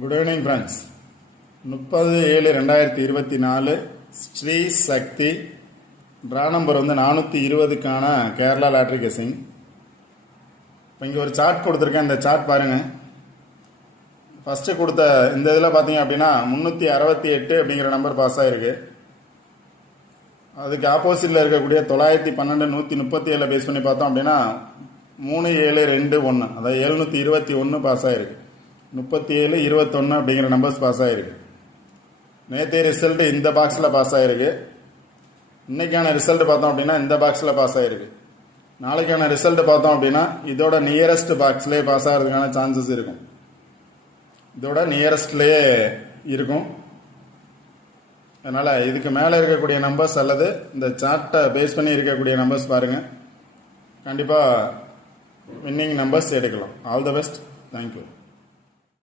Good evening friends. 30/7/2024 Sri Sakthi draw number 420க்கான Kerala lottery guessing. இப்போ இங்கே ஒரு சார்ட் கொடுத்துருக்கேன். இந்த சார்ட் பாருங்கள். ஃபஸ்ட்டு கொடுத்த இந்த இதில் பார்த்தீங்க அப்படின்னா 368 அப்படிங்கிற நம்பர் பாஸ் ஆகிருக்கு. அதுக்கு ஆப்போசிட்டில் இருக்கக்கூடிய 912 137 பேஸ் பண்ணி பார்த்தோம் அப்படின்னா 3721 அதாவது 721 பாஸ் ஆகிருக்கு. 37 21 அப்படிங்கிற நம்பர்ஸ் பாஸ் ஆகிருக்கு. நேற்றைய ரிசல்ட் இந்த பாக்ஸில் பாஸ் ஆகிருக்கு. இன்றைக்கான ரிசல்ட் பார்த்தோம் அப்படின்னா இந்த பாக்ஸில் பாஸ் ஆகிருக்கு. நாளைக்கான ரிசல்ட் பார்த்தோம் அப்படின்னா இதோட நியரஸ்ட் பாக்ஸ்லேயே பாஸ் ஆகிறதுக்கான சான்சஸ் இருக்கும். இதோட நியரஸ்ட்லேயே இருக்கும். அதனால் இதுக்கு மேலே இருக்கக்கூடிய நம்பர்ஸ் அல்லது இந்த சார்ட்டை பேஸ் பண்ணி இருக்கக்கூடிய நம்பர்ஸ் பாருங்கள். கண்டிப்பாக வின்னிங் நம்பர்ஸ் எடுக்கலாம். All the best. தேங்க்யூ.